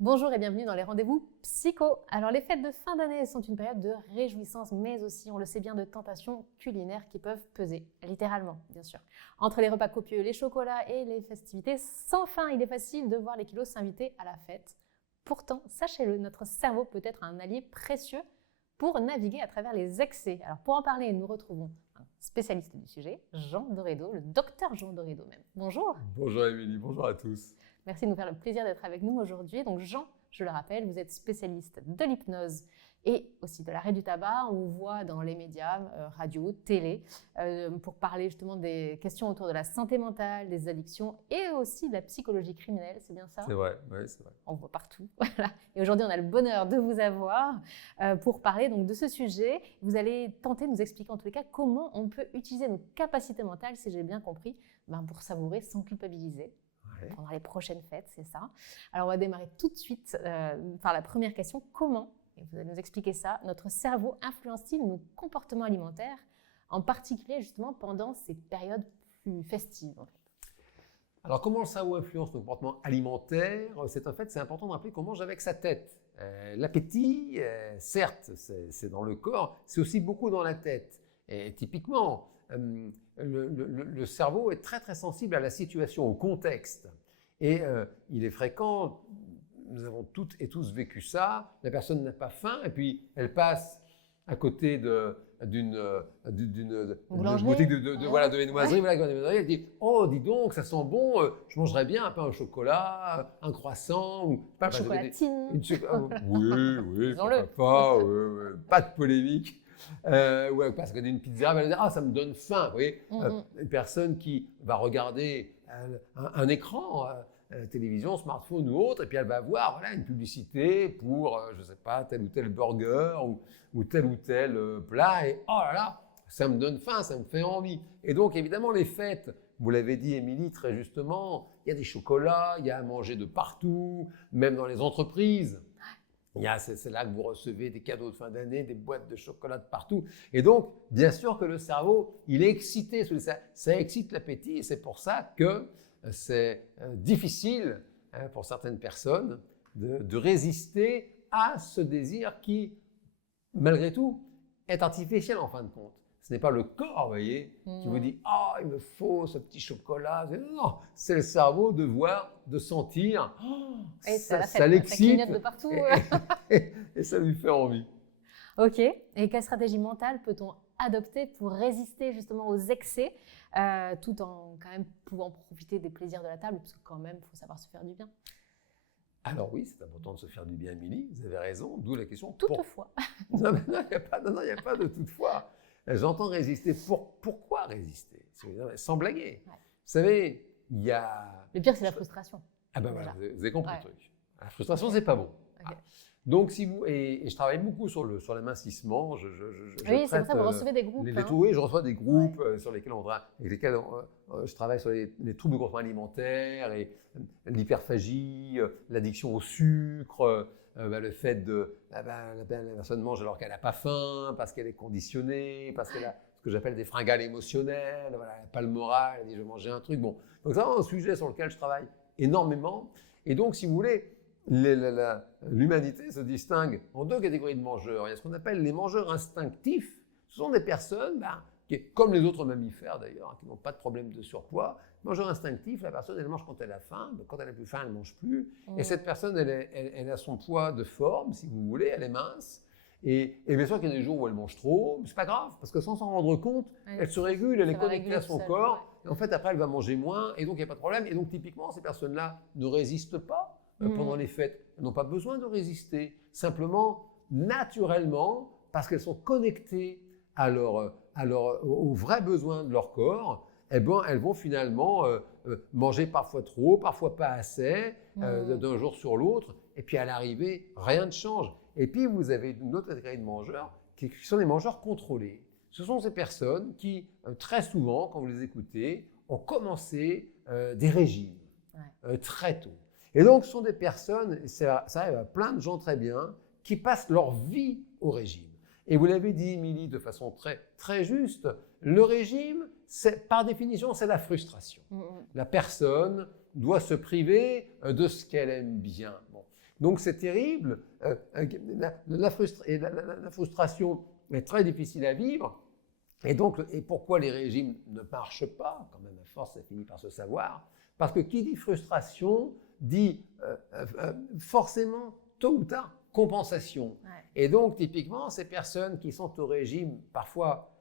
Bonjour et bienvenue dans les rendez-vous psycho. Alors les fêtes de fin d'année sont une période de réjouissance, mais aussi, on le sait bien, de tentations culinaires qui peuvent peser, littéralement bien sûr. Entre les repas copieux, les chocolats et les festivités sans fin, il est facile de voir les kilos s'inviter à la fête. Pourtant, sachez-le, notre cerveau peut être un allié précieux pour naviguer à travers les excès. Alors pour en parler, nous retrouvons un spécialiste du sujet, Jean Doredo, le docteur Jean Doredo même. Bonjour. Bonjour Émilie, bonjour à tous. Merci de nous faire le plaisir d'être avec nous aujourd'hui. Donc Jean, je le rappelle, vous êtes spécialiste de l'hypnose et aussi de l'arrêt du tabac. On vous voit dans les médias, radio, télé, pour parler justement des questions autour de la santé mentale, des addictions et aussi de la psychologie criminelle, c'est bien ça? C'est vrai, oui, c'est vrai. On vous voit partout. Voilà. Et aujourd'hui, on a le bonheur de vous avoir pour parler donc, de ce sujet. Vous allez tenter de nous expliquer en tous les cas comment on peut utiliser nos capacités mentales, si j'ai bien compris, pour savourer sans culpabiliser. Pendant les prochaines fêtes, c'est ça. Alors, on va démarrer tout de suite par la première question. Comment, et vous allez nous expliquer ça, notre cerveau influence-t-il nos comportements alimentaires, en particulier justement pendant ces périodes plus festives en fait? Alors, comment le cerveau influence nos comportements alimentaires? C'est important de rappeler qu'on mange avec sa tête. L'appétit, certes, c'est dans le corps, c'est aussi beaucoup dans la tête. Et typiquement, le cerveau est très très sensible à la situation, au contexte. Et il est fréquent, nous avons toutes et tous vécu ça, la personne n'a pas faim et puis elle passe à côté d'une boutique de viennoiserie, elle dit « Oh, dis donc, ça sent bon, je mangerais bien un pain au chocolat, un croissant. » ou une chocolatine. Oui, pourquoi pas, pas de polémique. Ouais, parce qu'elle a une pizza, elle va dire « Ah, ça me donne faim. » Vous voyez, une personne qui va regarder un écran, télévision, smartphone ou autre, et puis elle va voir une publicité pour, je ne sais pas, tel ou tel burger ou tel plat, et oh là là, ça me donne faim, ça me fait envie. Et donc, évidemment, les fêtes, vous l'avez dit, Émilie, très justement, il y a des chocolats, il y a à manger de partout, même dans les entreprises. C'est là que vous recevez des cadeaux de fin d'année, des boîtes de chocolat de partout. Et donc, bien sûr que le cerveau, il est excité. Ça excite l'appétit et c'est pour ça que c'est difficile pour certaines personnes de résister à ce désir qui, malgré tout, est artificiel en fin de compte. Ce n'est pas le corps, vous voyez, qui vous dit « Ah, il me faut ce petit chocolat. » Non, c'est le cerveau de sentir. Et ça l'excite. Ça clignote de partout. Et ça lui fait envie. Ok. Et quelle stratégie mentale peut-on adopter pour résister justement aux excès, tout en quand même pouvant profiter des plaisirs de la table, parce que quand même, il faut savoir se faire du bien. Alors oui, c'est important de se faire du bien, Émilie, vous avez raison, d'où la question. Toutefois. Non, il n'y a pas de toutefois. J'entends résister. Pourquoi résister? Sans blaguer. Ouais. Vous savez, il y a… Le pire, c'est la frustration. Ah ben voilà, vous avez compris le truc. La frustration, c'est pas bon. Okay. Donc, si vous… Et je travaille beaucoup sur l'amincissement. Oui, c'est pour ça que vous recevez des groupes. Oui, je reçois des groupes sur lesquels je travaille sur les troubles du comportement alimentaire et l'hyperphagie, l'addiction au sucre, le fait de… la personne mange alors qu'elle n'a pas faim, parce qu'elle est conditionnée, parce qu'elle a ce que j'appelle des fringales émotionnelles, voilà, elle n'a pas le moral, elle dit « je vais manger un truc ». Bon. Donc, c'est un sujet sur lequel je travaille énormément. Et donc, si vous voulez… L'humanité se distingue en deux catégories de mangeurs. Il y a ce qu'on appelle les mangeurs instinctifs. Ce sont des personnes, qui, comme les autres mammifères d'ailleurs, qui n'ont pas de problème de surpoids. Mangeur instinctif, la personne, elle mange quand elle a faim. Quand elle n'a plus faim, elle ne mange plus. Et cette personne, elle a son poids de forme, si vous voulez, elle est mince. Et bien sûr qu'il y a des jours où elle mange trop, mais ce n'est pas grave, parce que sans s'en rendre compte, elle se régule, elle est connectée à son corps. Ouais. Et en fait, après, elle va manger moins, et donc il n'y a pas de problème. Et donc, typiquement, ces personnes-là ne résistent pas pendant les fêtes. Elles n'ont pas besoin de résister. Simplement, naturellement, parce qu'elles sont connectées aux vrais besoins de leur corps, elles vont finalement manger parfois trop, parfois pas assez, d'un jour sur l'autre. Et puis à l'arrivée, rien ne change. Et puis vous avez une autre catégorie de mangeurs qui sont des mangeurs contrôlés. Ce sont ces personnes qui, très souvent, quand vous les écoutez, ont commencé des régimes très tôt. Et donc, ce sont des personnes, ça arrive à plein de gens très bien, qui passent leur vie au régime. Et vous l'avez dit, Émilie, de façon très, très juste, le régime, par définition, c'est la frustration. La personne doit se priver de ce qu'elle aime bien. Bon. Donc c'est terrible. La frustration est très difficile à vivre. Et donc, et pourquoi les régimes ne marchent pas? Quand même, à force, ça finit par se savoir. Parce que qui dit frustration dit forcément, tôt ou tard, compensation. Ouais. Et donc, typiquement, ces personnes qui sont au régime, parfois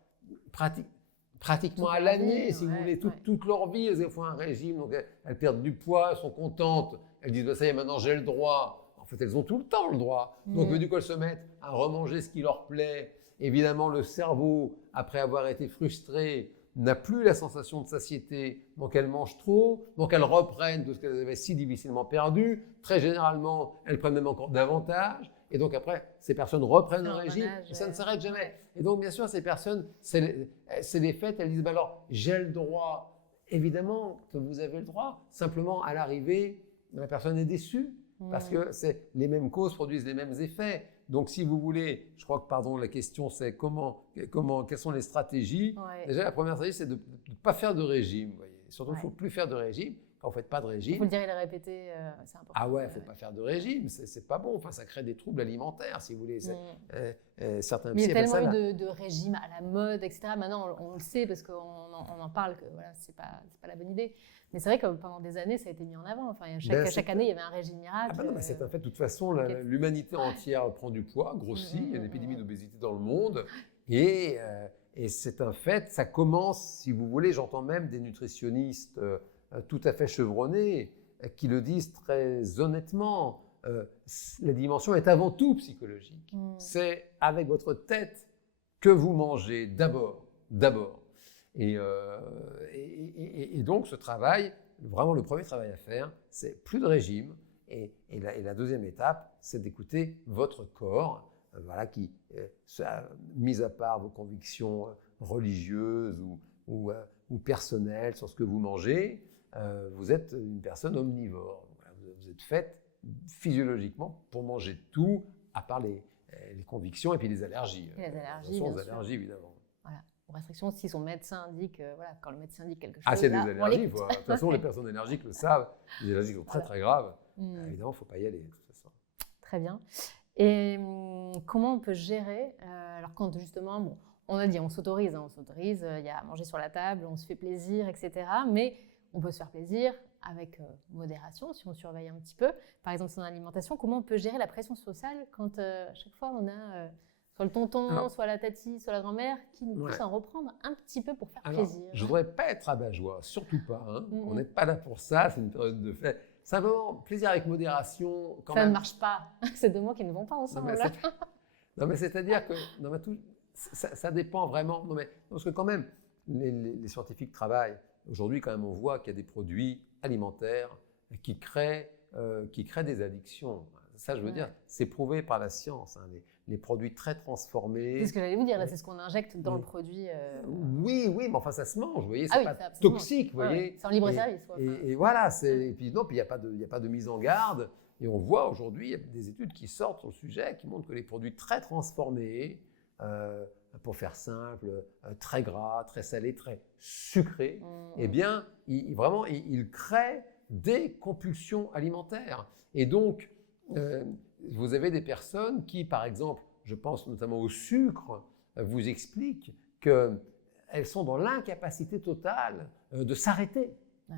pratiquement Toute à leur l'année, vie, si vous ouais, voulez, ouais. toute leur vie, elles font un régime, donc elles perdent du poids, elles sont contentes, elles disent bah, ça y est, maintenant j'ai le droit. En fait, elles ont tout le temps le droit. Donc, du coup, elles se mettent à remanger ce qui leur plaît. Évidemment, le cerveau, après avoir été frustré, n'a plus la sensation de satiété, donc elles mangent trop, donc elles reprennent tout ce qu'elles avaient si difficilement perdu. Très généralement, elles prennent même encore davantage. Et donc après, ces personnes reprennent un régime et ça ne s'arrête jamais. Ouais. Et donc, bien sûr, ces personnes, c'est des fêtes, elles disent bah alors, j'ai le droit. Évidemment que vous avez le droit. Simplement, à l'arrivée, la personne est déçue parce que les mêmes causes produisent les mêmes effets. Donc, si vous voulez, je crois que, pardon, la question c'est quelles sont les stratégies. Ouais. Déjà, la première stratégie, c'est de ne pas faire de régime. Vous voyez. Surtout, il ne faut plus faire de régime. Quand vous ne faites pas de régime. Il faut le dire et le répéter, c'est important. Ah ouais, il ne faut pas faire de régime, c'est pas bon. Enfin, ça crée des troubles alimentaires, si vous voulez. Certains Mais il y a psy appellent ça tellement eu de régimes à la mode, etc. Maintenant, on le sait parce qu'on en parle que voilà, c'est pas la bonne idée. Mais c'est vrai que pendant des années, ça a été mis en avant. Enfin, chaque année, il y avait un régime miracle. Ah ben non, mais c'est un fait. De toute façon, l'humanité entière prend du poids, grossit. Il y a une épidémie d'obésité dans le monde. Et c'est un fait. Ça commence, si vous voulez, j'entends même des nutritionnistes tout à fait chevronnés qui le disent très honnêtement. La dimension est avant tout psychologique. C'est avec votre tête que vous mangez d'abord. Et donc ce travail, vraiment le premier travail à faire, c'est plus de régime. Et la deuxième étape, c'est d'écouter votre corps, voilà, qui, mis à part vos convictions religieuses ou personnelles sur ce que vous mangez, vous êtes une personne omnivore. Vous êtes faite physiologiquement pour manger tout, à part les convictions et puis les allergies. Et les allergies, bien sûr. Allergies, évidemment. Voilà. Aux restrictions, si son médecin indique, voilà, quand le médecin dit quelque chose. Ah, c'est des là, allergies. De toute façon, les personnes allergiques le savent. Les allergies sont très, très graves. Évidemment, il ne faut pas y aller, de toute façon. Très bien. Et comment on peut gérer, alors quand justement, bon, on a dit, on s'autorise, il y a à manger sur la table, on se fait plaisir, etc. Mais on peut se faire plaisir avec modération, si on surveille un petit peu. Par exemple, son alimentation, comment on peut gérer la pression sociale quand à chaque fois on a soit le tonton, soit la tati, soit la grand-mère qui nous pousse à en reprendre un petit peu pour faire plaisir. Je ne voudrais pas être rabat-joie, surtout pas. Hein. On n'est pas là pour ça, c'est une période de fête. Simplement, plaisir avec modération. Quand ça même. Ne marche pas. C'est deux mots qui ne vont pas ensemble. Non, mais c'est-à-dire que ça dépend vraiment. Parce que quand même, les scientifiques travaillent. Aujourd'hui, quand même, on voit qu'il y a des produits alimentaires qui créent des addictions. Ça, je veux dire, c'est prouvé par la science. Hein, les produits très transformés. C'est ce que j'allais vous dire, là, c'est ce qu'on injecte dans le produit. Oui, mais enfin, ça se mange, vous voyez, c'est pas toxique, vous voyez. C'est en libre service. Et voilà, et puis il n'y a pas de mise en garde. Et on voit aujourd'hui, il y a des études qui sortent sur le sujet qui montrent que les produits très transformés, pour faire simple, très gras, très salés, très sucrés, eh bien, ils créent des compulsions alimentaires. Et donc, vous avez des personnes qui, par exemple, je pense notamment au sucre, vous expliquent qu'elles sont dans l'incapacité totale de s'arrêter. Ouais.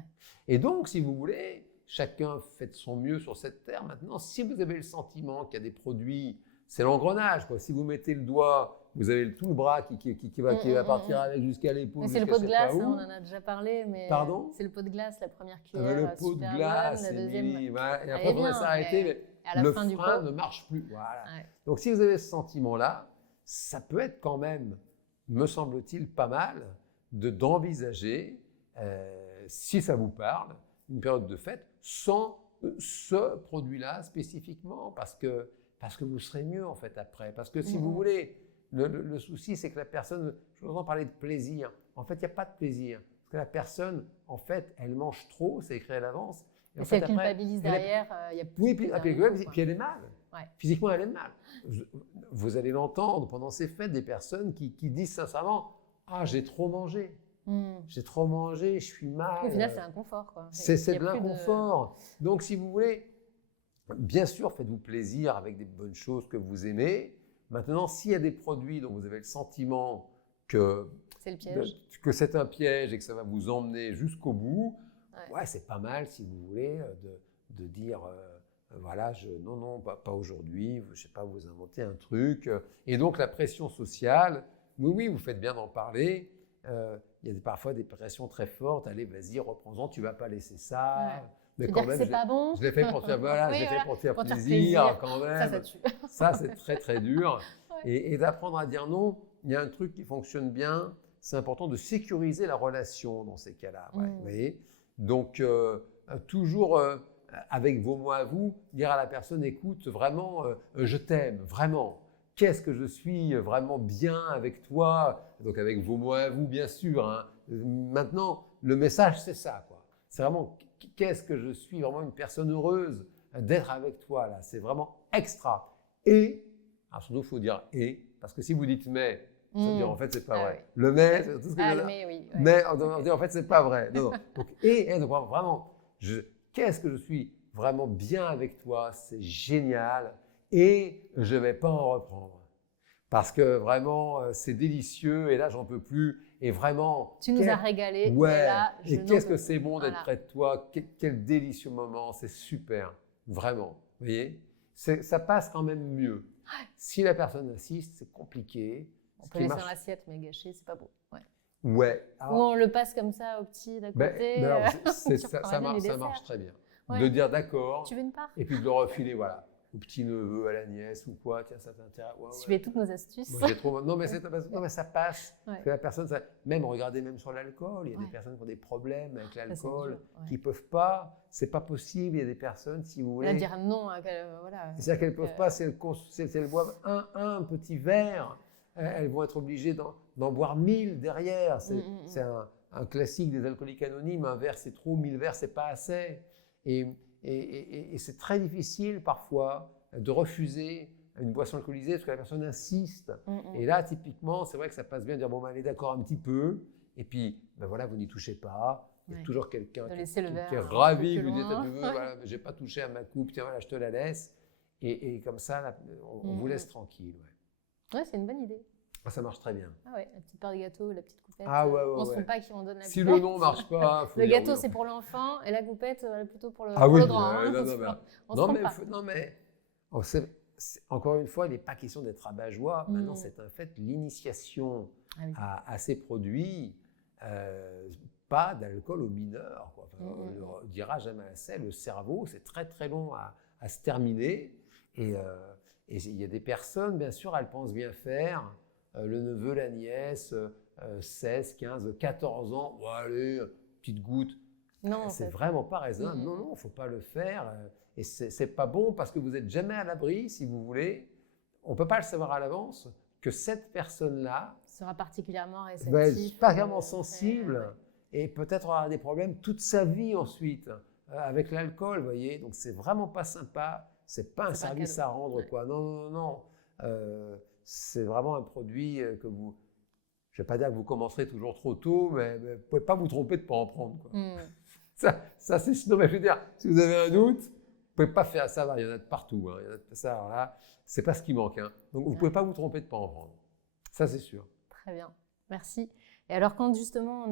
Et donc, si vous voulez, chacun fait de son mieux sur cette terre. Maintenant, si vous avez le sentiment qu'il y a des produits, c'est l'engrenage, quoi. Si vous mettez le doigt, vous avez tout le bras qui va partir avec jusqu'à l'épaule. C'est le pot de glace, on en a déjà parlé. Mais pardon ? C'est le pot de glace, la première cuillère. Le pot de glace, bonne, la deuxième. Et après, il faudrait s'arrêter, mais le frein ne marche plus. Voilà. Ouais. Donc, si vous avez ce sentiment-là, ça peut être quand même, me semble-t-il, pas mal d'envisager, si ça vous parle, une période de fête sans ce produit-là spécifiquement, parce que vous serez mieux en fait après. Parce que si vous voulez, le souci c'est que la personne, je vous entends parler de plaisir, en fait il n'y a pas de plaisir. Parce que la personne, en fait, elle mange trop, c'est écrit à l'avance. Et si elle culpabilise derrière, il y a plus puis elle est mal. Ouais. Physiquement, elle est mal. Vous allez l'entendre pendant ces fêtes, des personnes qui disent sincèrement « Ah, j'ai trop mangé ». J'ai trop mangé, je suis mal. Au final, c'est un confort, quoi. C'est de l'inconfort. Donc, si vous voulez, Bien sûr, faites-vous plaisir avec des bonnes choses que vous aimez. Maintenant, s'il y a des produits dont vous avez le sentiment que c'est le piège, que c'est un piège et que ça va vous emmener jusqu'au bout, ouais, c'est pas mal si vous voulez de dire voilà, non, pas aujourd'hui, je sais pas, vous inventez un truc. Et donc la pression sociale, oui, vous faites bien d'en parler. Il y a parfois des pressions très fortes. Allez, vas-y, reprends-en, tu vas pas laisser ça. Ouais. Mais tu quand dire même, que c'est pas bon. je l'ai fait pour te faire, Oui, je l'ai fait pour te faire pour te faire plaisir, quand même. Ça tue. Ça, c'est très très dur. Ouais. Et d'apprendre à dire non. Il y a un truc qui fonctionne bien. C'est important de sécuriser la relation dans ces cas-là. Ouais, vous voyez. Donc toujours avec vos mots à vous, dire à la personne, écoute, vraiment, je t'aime, vraiment. Qu'est-ce que je suis vraiment bien avec toi? Donc avec vos mots à vous, bien sûr. Hein. Maintenant, le message, c'est ça, quoi. C'est vraiment, qu'est-ce que je suis vraiment une personne heureuse d'être avec toi, là. C'est vraiment extra. Et, alors surtout, il faut dire et, parce que si vous dites mais, ça veut dire en fait, c'est pas vrai. Oui. Le mais, c'est tout ce que je veux dire. Mais, oui. Ouais. Mais on dit en fait, c'est pas vrai. Non. Donc, donc vraiment, qu'est-ce que je suis vraiment bien avec toi, c'est génial. Et je ne vais pas en reprendre. Parce que vraiment, c'est délicieux et là, j'en peux plus. Et vraiment. Tu nous as régalé. Ouais. Et là, et qu'est-ce que c'est bon d'être près de toi. Quel délicieux moment. C'est super. Vraiment. Vous voyez, ça passe quand même mieux. Si la personne insiste, c'est compliqué. On peut laisser dans l'assiette, mais gâcher, c'est pas beau. Ouais. Alors, ou on le passe comme ça au petit d'à côté. Ça marche très bien. Ouais. De dire d'accord. Tu veux une part? Et puis de le refiler, voilà. Au petit-neveu, à la nièce ou quoi, tiens, ça t'intéresse. Suivez toutes nos astuces. Moi, non, mais ça passe. Ouais. Parce que la personne, même regardez même sur l'alcool, il y a des personnes qui ont des problèmes avec l'alcool, qui ne peuvent pas, c'est pas possible. Il y a des personnes, si vous voulez. Là, dire non, voilà. C'est-à-dire qu'elles ne peuvent pas, si elles boivent un petit verre, elles vont être obligées d'en boire 1000 derrière. C'est un classique des alcooliques anonymes, un verre c'est trop, 1000 verres c'est pas assez. Et c'est très difficile parfois de refuser une boisson alcoolisée parce que la personne insiste. Et là, typiquement, c'est vrai que ça passe bien de dire bon, allez, d'accord, un petit peu. Et puis, voilà, vous n'y touchez pas. Il y a toujours quelqu'un qui est ravi. Vous dites, voilà, j'ai pas touché à ma coupe, tiens, voilà, je te la laisse. Et comme ça, là, on vous laisse tranquille. Ouais, c'est une bonne idée. Ça marche très bien. Ah ouais, la petite part de gâteau, la petite coupette. On ne se trompe pas qui on donne la si coupette. le nom ne marche pas, le gâteau, c'est pour l'enfant et la coupette, plutôt pour le, le grand. Non, mais encore une fois, il n'est pas question d'être rabat-joie. Maintenant, c'est un fait, l'initiation à ces produits, pas d'alcool aux mineurs. On ne le dira jamais assez. Le cerveau, c'est très très long à se terminer. Et il y a des personnes, bien sûr, elles pensent bien faire. Le neveu, la nièce, 16, 15, 14 ans, allez, petite goutte. Non, c'est vraiment pas raisonnable. Non, il ne faut pas le faire. Et c'est pas bon parce que vous n'êtes jamais à l'abri, si vous voulez. On ne peut pas le savoir à l'avance que cette personne-là sera particulièrement réceptive, particulièrement sensible et peut-être aura des problèmes toute sa vie ensuite avec l'alcool, vous voyez. Donc c'est vraiment pas sympa. C'est pas un service à rendre, quoi. Non. C'est vraiment un produit que vous. Je ne vais pas dire que vous commencerez toujours trop tôt, mais vous ne pouvez pas vous tromper de ne pas en prendre, quoi. Ça c'est. Non, mais je veux dire, si vous avez un doute, vous ne pouvez pas faire ça. Il y en a de partout. Hein. Il y en a de ça, alors là, c'est pas ce qui manque. Hein. Donc vous ne pouvez pas vous tromper de ne pas en prendre. Ça, c'est sûr. Très bien. Merci. Et alors, quand justement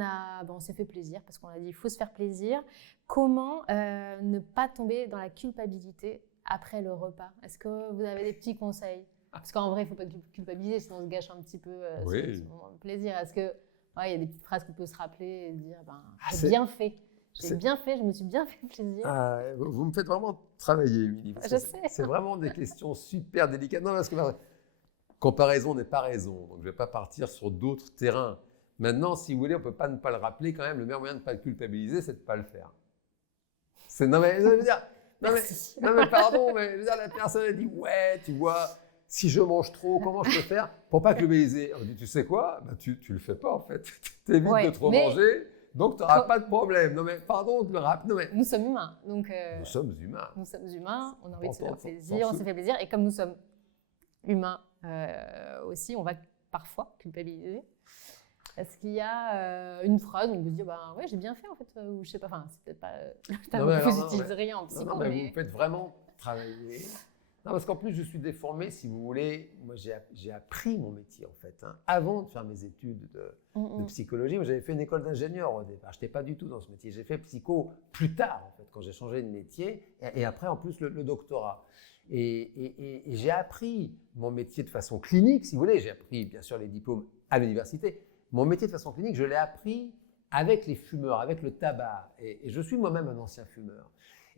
on s'est fait plaisir, parce qu'on a dit il faut se faire plaisir, comment ne pas tomber dans la culpabilité après le repas? Est-ce que vous avez des petits conseils? Parce qu'en vrai, il ne faut pas culpabiliser, sinon on se gâche un petit peu son plaisir. Est-ce qu'il y a des petites phrases qu'on peut se rappeler et se dire j'ai bien fait, je me suis bien fait plaisir. Vous me faites vraiment travailler, Émilie. Je sais. C'est vraiment des questions super délicates. Non, parce que comparaison n'est pas raison. Donc je ne vais pas partir sur d'autres terrains. Maintenant, si vous voulez, on ne peut pas ne pas le rappeler quand même. Le meilleur moyen de ne pas le culpabiliser, c'est de ne pas le faire. Non, mais pardon, mais je veux dire, la personne elle dit ouais, tu vois, si je mange trop, comment je peux faire pour pas culpabiliser? On dit tu sais quoi, tu le fais pas en fait. Tu évites de trop manger, donc tu n'auras pas de problème. Non mais pardon de le rappeler. Nous sommes humains, donc. Nous sommes humains. Nous sommes humains. On a envie de se faire plaisir, on s'est fait plaisir, et comme nous sommes humains aussi, on va parfois culpabiliser. Est-ce qu'il y a une phrase où on peut se dire j'ai bien fait en fait, ou je sais pas, c'est peut-être pas le terme que vous n'utiliseriez en psycho. Non, mais vous faites vraiment travailler. Non, parce qu'en plus, je suis déformé, si vous voulez. Moi, j'ai appris mon métier, en fait. Avant de faire mes études de psychologie, moi, j'avais fait une école d'ingénieur au départ. Je n'étais pas du tout dans ce métier. J'ai fait psycho plus tard, en fait, quand j'ai changé de métier. Et après, en plus, le doctorat. Et j'ai appris mon métier de façon clinique, si vous voulez. J'ai appris, bien sûr, les diplômes à l'université. Mon métier de façon clinique, je l'ai appris avec les fumeurs, avec le tabac. Et je suis moi-même un ancien fumeur.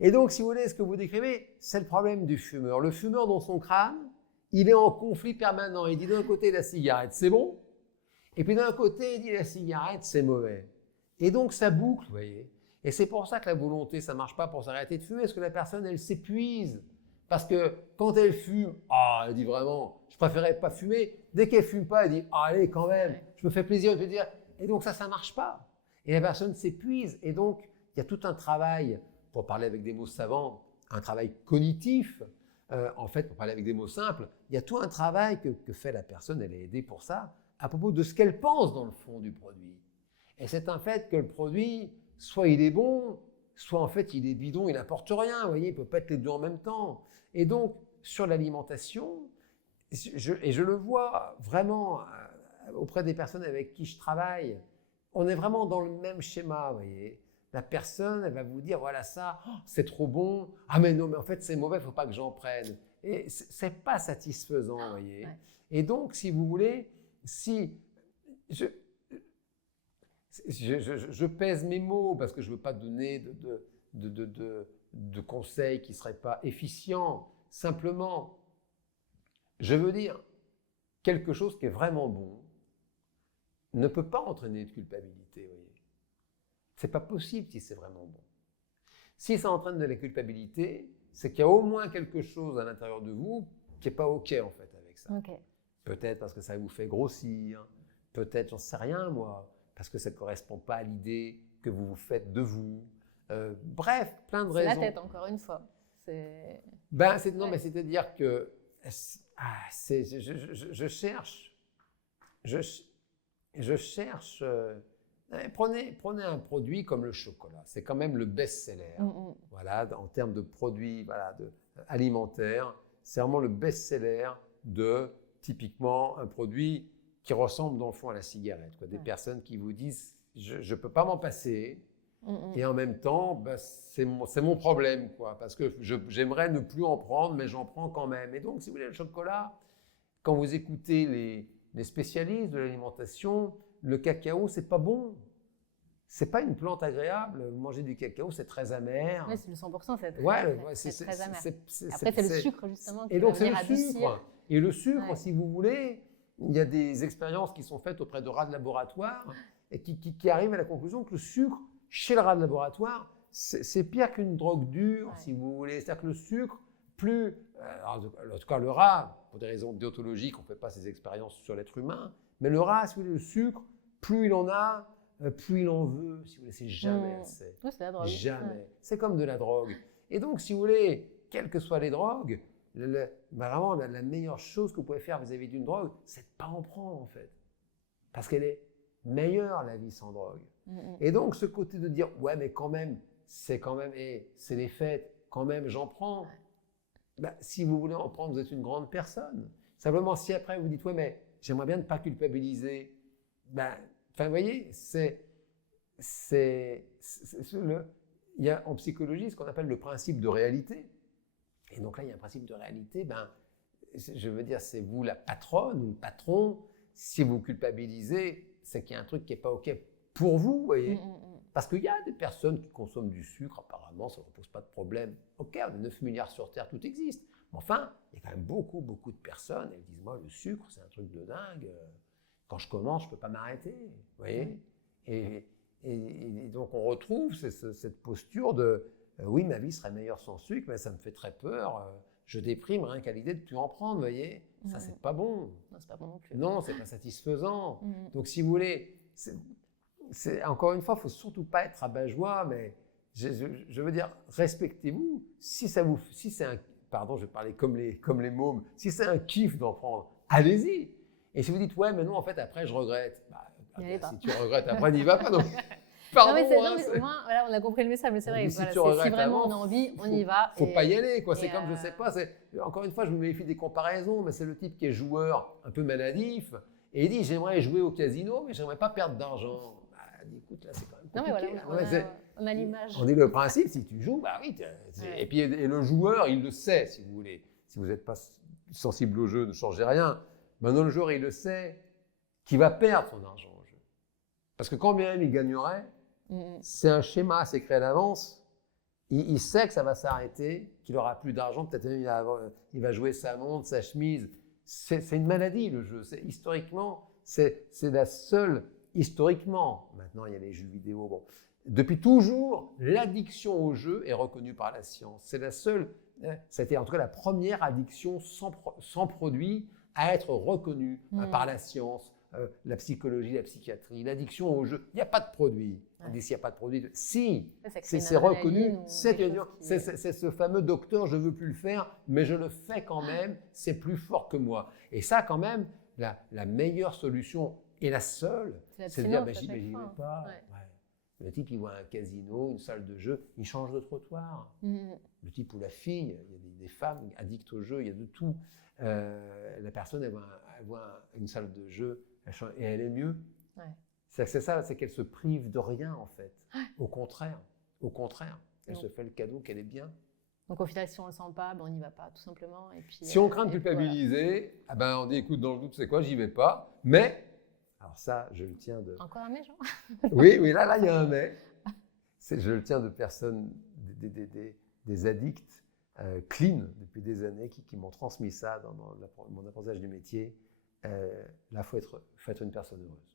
Et donc, si vous voulez, ce que vous décrivez, c'est le problème du fumeur. Le fumeur, dans son crâne, il est en conflit permanent. Il dit d'un côté, la cigarette, c'est bon. Et puis d'un côté, il dit la cigarette, c'est mauvais. Et donc, ça boucle, vous voyez. Et c'est pour ça que la volonté, ça ne marche pas pour s'arrêter de fumer, parce que la personne, elle s'épuise. Parce que quand elle fume, elle dit vraiment, je préférerais pas fumer. Dès qu'elle fume pas, elle dit, allez, quand même, je me fais plaisir de te dire. Et donc, ça ne marche pas. Et la personne s'épuise. Et donc, il y a tout un travail, pour parler avec des mots savants, un travail cognitif. En fait, pour parler avec des mots simples, il y a tout un travail que fait la personne, elle est aidée pour ça, à propos de ce qu'elle pense dans le fond du produit. Et c'est un fait que le produit, soit il est bon, soit en fait il est bidon, il n'apporte rien, vous voyez, il ne peut pas être les deux en même temps. Et donc, sur l'alimentation, je le vois vraiment auprès des personnes avec qui je travaille, on est vraiment dans le même schéma, vous voyez. La personne, elle va vous dire, voilà ça, c'est trop bon. Ah mais non, mais en fait c'est mauvais, il ne faut pas que j'en prenne. Et ce n'est pas satisfaisant, vous voyez. Ouais. Et donc, si vous voulez, si je pèse mes mots parce que je ne veux pas donner de conseils qui ne seraient pas efficients. Simplement, je veux dire, quelque chose qui est vraiment bon ne peut pas entraîner de culpabilité, vous voyez. Ce n'est pas possible si c'est vraiment bon. Si ça entraîne de la culpabilité, c'est qu'il y a au moins quelque chose à l'intérieur de vous qui n'est pas OK en fait avec ça. Okay. Peut-être parce que ça vous fait grossir, peut-être, j'en sais rien moi, parce que ça ne correspond pas à l'idée que vous vous faites de vous. Bref, plein de raisons. C'est la tête, encore une fois. Non, mais c'est-à-dire que je cherche. Prenez un produit comme le chocolat, c'est quand même le best-seller. Voilà, en termes de produits alimentaires, c'est vraiment le best-seller de typiquement un produit qui ressemble dans le fond à la cigarette. Des personnes qui vous disent je ne peux pas m'en passer et en même temps c'est mon problème parce que j'aimerais ne plus en prendre mais j'en prends quand même. Et donc si vous voulez le chocolat, quand vous écoutez les spécialistes de l'alimentation, le cacao, c'est pas bon. C'est pas une plante agréable. Manger du cacao, c'est très amer. Oui, c'est le 100%, c'est très amer. Après, c'est le sucre, justement, qui va venir adoucir. Et le sucre, si vous voulez, il y a des expériences qui sont faites auprès de rats de laboratoire et qui arrivent à la conclusion que le sucre, chez le rat de laboratoire, c'est pire qu'une drogue dure, si vous voulez. C'est-à-dire que le sucre, en tout cas le rat, pour des raisons déontologiques, on ne fait pas ces expériences sur l'être humain, mais le rat, si vous voulez, le sucre, plus il en a, plus il en veut, si vous voulez, c'est jamais assez. Oui, c'est la drogue. Jamais. C'est comme de la drogue. Et donc, si vous voulez, quelles que soient les drogues, vraiment la meilleure chose que vous pouvez faire vis-à-vis d'une drogue, c'est de ne pas en prendre, en fait. Parce qu'elle est meilleure, la vie sans drogue. Et donc, ce côté de dire, ouais, mais quand même, c'est les fêtes, quand même, j'en prends. Si vous voulez en prendre, vous êtes une grande personne. Simplement, si après vous dites, ouais, mais j'aimerais bien ne pas culpabiliser, vous voyez, il y a en psychologie ce qu'on appelle le principe de réalité. Et donc là, il y a un principe de réalité, je veux dire, c'est vous la patronne ou le patron. Si vous culpabilisez, c'est qu'il y a un truc qui n'est pas OK pour vous, vous voyez. Parce qu'il y a des personnes qui consomment du sucre, apparemment, ça ne pose pas de problème. OK, on est 9 milliards sur Terre, tout existe. Mais enfin, il y a quand même beaucoup de personnes, elles disent, moi, le sucre, c'est un truc de dingue. Quand je commence, je ne peux pas m'arrêter, vous voyez. Et donc, on retrouve cette posture de oui, ma vie serait meilleure sans sucre, mais ça me fait très peur. Je déprime rien qu'à l'idée de ne plus en prendre, vous voyez. Ça, c'est pas bon. Non, c'est pas bon non plus. Non, c'est pas satisfaisant. Donc, si vous voulez, encore une fois, il ne faut surtout pas être rabat-joie, mais je veux dire, respectez-vous. Si c'est un, pardon, je vais parler comme les mômes, si c'est un kiff d'en prendre, allez-y. Et si vous dites, ouais, mais non, en fait, après, je regrette. Si tu regrettes, après, n'y va pas. Donc. Pardon, non, mais au moins, voilà, on a compris le message, mais c'est vrai. Voilà, si vraiment on a envie, on y va. Faut pas y aller, quoi. C'est comme, je sais pas, encore une fois, je me méfie des comparaisons, mais c'est le type qui est joueur un peu maladif et il dit j'aimerais jouer au casino, mais j'aimerais pas perdre d'argent. Bah, écoute, là, c'est quand même compliqué. Non, mais voilà, on a l'image. On dit le principe, si tu joues, bah oui. Et puis, et le joueur, il le sait, si vous voulez. Si vous n'êtes pas sensible au jeu, ne changez rien. Maintenant, le joueur, il le sait qu'il va perdre son argent au jeu. Parce que quand bien même il gagnerait, c'est un schéma, c'est créé à l'avance. Il sait que ça va s'arrêter, qu'il n'aura plus d'argent, peut-être il va jouer sa montre, sa chemise. C'est une maladie, le jeu. Historiquement, c'est la seule. Historiquement, maintenant il y a les jeux vidéo. Bon. Depuis toujours, l'addiction au jeu est reconnue par la science. C'est la seule, c'était en tout cas la première addiction sans produit à être reconnue par la science, la psychologie, la psychiatrie. L'addiction au jeu, il n'y a pas de produit. On dit s'il n'y a pas de produit. Si, c'est reconnu, c'est ce fameux docteur, je ne veux plus le faire, mais je le fais quand même, c'est plus fort que moi. Et ça, quand même, la meilleure solution et la seule, c'est de dire, j'y vais pas. Ouais. Le type, il voit un casino, une salle de jeu, il change de trottoir. Le type ou la fille, il y a des femmes addictes au jeu, il y a de tout. La personne, elle voit une salle de jeu et elle est mieux. Ouais. C'est ça, c'est qu'elle se prive de rien en fait. Au contraire, elle se fait le cadeau qu'elle est bien. Donc au final, si on ne le sent pas, on n'y va pas tout simplement. Et puis, si on craint de culpabiliser, voilà. On dit écoute, dans le doute, c'est quoi, j'y vais pas. Mais, alors ça, je le tiens de... Encore un mais, Jean? Oui, là, il y a un mais. Je le tiens de personnes, des addicts clean depuis des années qui m'ont transmis ça dans mon apprentissage du métier. Là, il faut être une personne heureuse.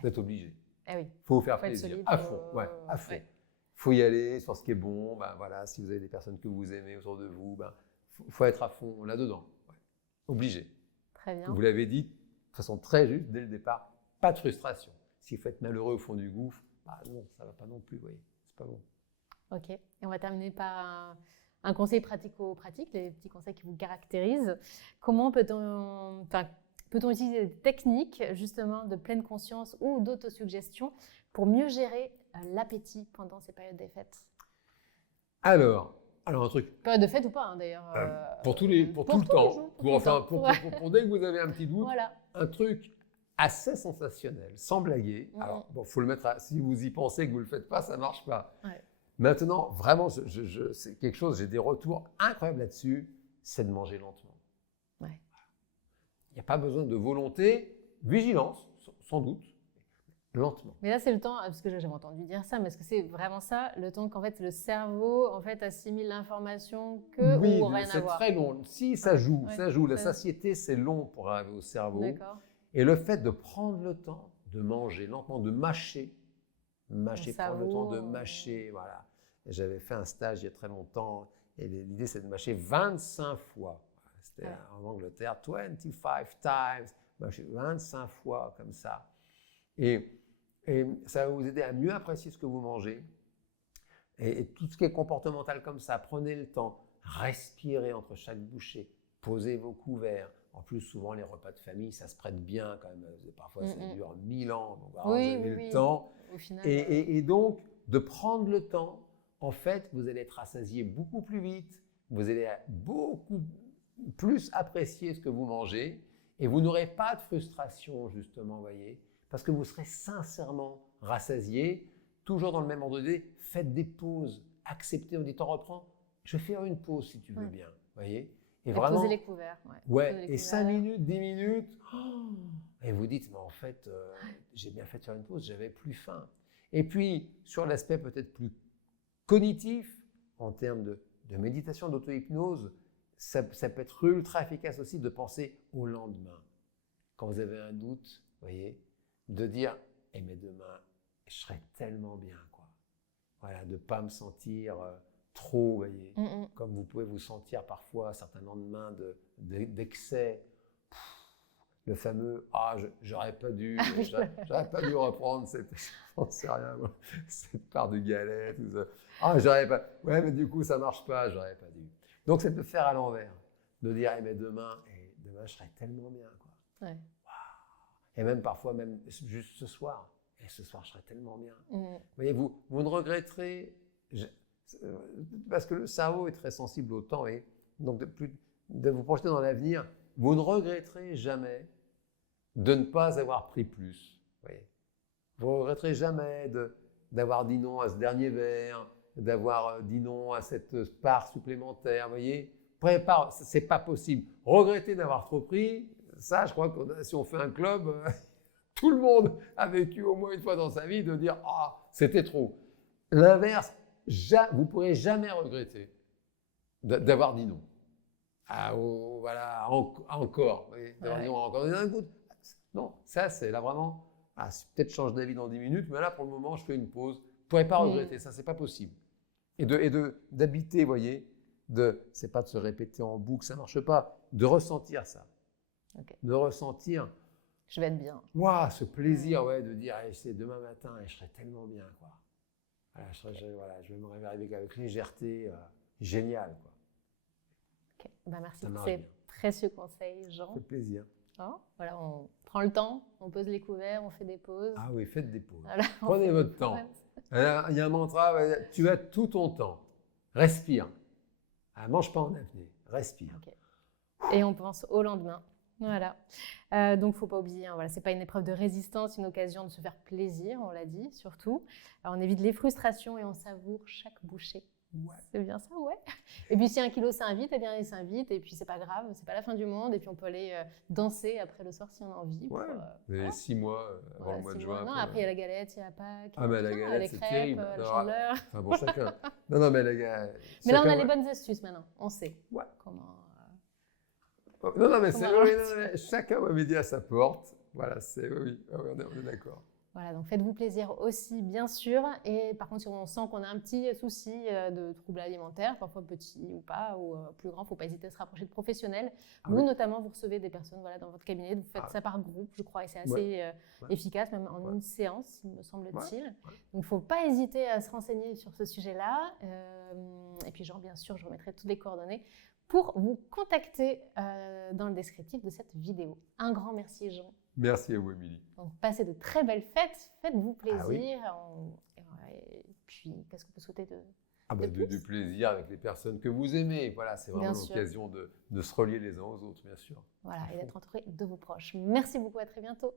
Vous êtes obligé. Eh oui. Faut vous faire plaisir. À fond, à fond. Faut y aller sur ce qui est bon. Voilà, si vous avez des personnes que vous aimez autour de vous, faut être à fond là-dedans. Ouais. Obligé. Très bien. Vous l'avez dit de façon très juste dès le départ. Pas de frustration. Si vous êtes malheureux au fond du gouffre, non, ça va pas non plus. Vous voyez, c'est pas bon. Ok. Et on va terminer par un conseil pratico-pratique, les petits conseils qui vous caractérisent. Comment peut-on utiliser des techniques justement de pleine conscience ou d'autosuggestion pour mieux gérer l'appétit pendant ces périodes des fêtes? Alors un truc. Période de fête ou pas d'ailleurs. Pour tout le temps. Pour dès que vous avez un petit doute, voilà. Un truc assez sensationnel, sans blaguer. Alors faut le mettre. Si vous y pensez que vous le faites pas, ça marche pas. Ouais. Maintenant, vraiment, c'est quelque chose. J'ai des retours incroyables là-dessus. C'est de manger lentement. Ouais. Il n'y a pas besoin de volonté, vigilance, sans doute, lentement. Mais là, c'est le temps, parce que j'avais entendu dire ça, mais est-ce que c'est vraiment ça, le temps qu'en fait le cerveau assimile l'information ou rien à voir? Oui, c'est très long. Si, ça joue, ça joue. La satiété, c'est long pour arriver au cerveau. D'accord. Et le fait de prendre le temps de manger lentement, de mâcher, prendre le temps de mâcher, voilà. J'avais fait un stage il y a très longtemps, et l'idée, c'est de mâcher 25 fois. C'était en Angleterre, 25 times, 25 fois comme ça. Et ça va vous aider à mieux apprécier ce que vous mangez. Et tout ce qui est comportemental comme ça, prenez le temps, respirez entre chaque bouchée, posez vos couverts. En plus, souvent, les repas de famille, ça se prête bien quand même. Parfois, ça dure 1000 ans, donc vous avez le temps. Au final, et donc, de prendre le temps, en fait, vous allez être rassasié beaucoup plus vite, vous allez beaucoup plus apprécier ce que vous mangez et vous n'aurez pas de frustration, justement, voyez, parce que vous serez sincèrement rassasié, toujours dans le même ordre d'idée. Faites des pauses, acceptez, on dit t'en reprends, je vais faire une pause si tu veux bien, voyez. Et vraiment, posez les couverts. Et 5 minutes, 10 minutes, et vous dites, mais en fait, j'ai bien fait de faire une pause, j'avais plus faim. Et puis, sur l'aspect peut-être plus cognitif, en termes de méditation, d'auto-hypnose, ça peut être ultra efficace aussi de penser au lendemain. Quand vous avez un doute, voyez, de dire, mais demain, je serai tellement bien, quoi. Voilà, de ne pas me sentir trop, voyez, comme vous pouvez vous sentir parfois certains lendemains d'excès. Le fameux j'aurais pas dû reprendre cette part de galette ou ça. J'aurais pas. Ouais, mais du coup ça marche pas, j'aurais pas dû. Donc c'est de faire à l'envers, de dire mais demain je serai tellement bien, quoi. Ouais. Wow. Et même parfois juste ce soir, et ce soir, je serai tellement bien. Mm. Voyez, vous ne regretterez, parce que le cerveau est très sensible au temps, et donc de vous projeter dans l'avenir, vous ne regretterez jamais de ne pas avoir pris plus. Voyez. Vous ne regretterez jamais d'avoir dit non à ce dernier verre, d'avoir dit non à cette part supplémentaire. Voyez, prépare, c'est pas possible. Regretter d'avoir trop pris, ça, je crois que si on fait un club, tout le monde a vécu au moins une fois dans sa vie de dire ah, c'était trop. L'inverse, vous ne pourrez jamais regretter d'avoir dit non. Voilà, encore. D'avoir dit non encore. Non, ça, c'est là vraiment. Si peut-être je change d'avis dans 10 minutes, mais là, pour le moment, je fais une pause. Vous ne pourrez pas regretter, ça, c'est pas possible. Et d'habiter, vous voyez, c'est pas de se répéter en boucle, ça ne marche pas, de ressentir ça. Okay. De ressentir. Je vais être bien. Wow, ce plaisir, de dire, c'est demain matin et je serai tellement bien, quoi. Voilà, je vais me réveiller avec légèreté, génial, quoi. Okay. Merci pour ces précieux conseils, Jean. Ça fait plaisir. Voilà, on prend le temps, on pose les couverts, on fait des pauses. Ah oui, faites des pauses. Voilà, prenez votre temps. Il y a un mantra, tu as tout ton temps. Respire. Mange pas en apnée, respire. Okay. Et on pense au lendemain. Voilà. Donc, il ne faut pas oublier, voilà, ce n'est pas une épreuve de résistance, une occasion de se faire plaisir, on l'a dit, surtout. Alors, on évite les frustrations et on savoure chaque bouchée. Ouais. C'est bien ça, ouais. Et puis, si 1 kilo s'invite, eh bien, il s'invite. Et puis, c'est pas grave, c'est pas la fin du monde. Et puis, on peut aller danser après le soir si on a envie. Ouais. Vous avez 6 mois avant le mois de juin. Non, après, il y a la galette, il y a Pâques. Ah, mais la galette, c'est terrible. La chandeleur. Enfin, bon, chacun. Non, mais les gars. Mais là, on a les bonnes astuces maintenant. On sait comment. Non, mais c'est vrai. Chacun va midi à sa porte. Voilà, oui, on est d'accord. Voilà, donc faites-vous plaisir aussi, bien sûr. Et par contre, si on sent qu'on a un petit souci de troubles alimentaires, parfois petit ou pas, ou plus grand, il ne faut pas hésiter à se rapprocher de professionnels. Notamment, vous recevez des personnes dans votre cabinet, vous faites ça par groupe, je crois, et c'est assez efficace, même en une séance, me semble-t-il. Donc, il ne faut pas hésiter à se renseigner sur ce sujet-là. Et puis, Jean, bien sûr, je remettrai toutes les coordonnées pour vous contacter dans le descriptif de cette vidéo. Un grand merci, Jean. Merci à vous, Émilie. Donc, passez de très belles fêtes, faites-vous plaisir. Et puis, qu'est-ce que vous souhaitez du plaisir avec les personnes que vous aimez. Voilà, c'est vraiment l'occasion de se relier les uns aux autres, bien sûr. Voilà, et d'être entouré de vos proches. Merci beaucoup, à très bientôt.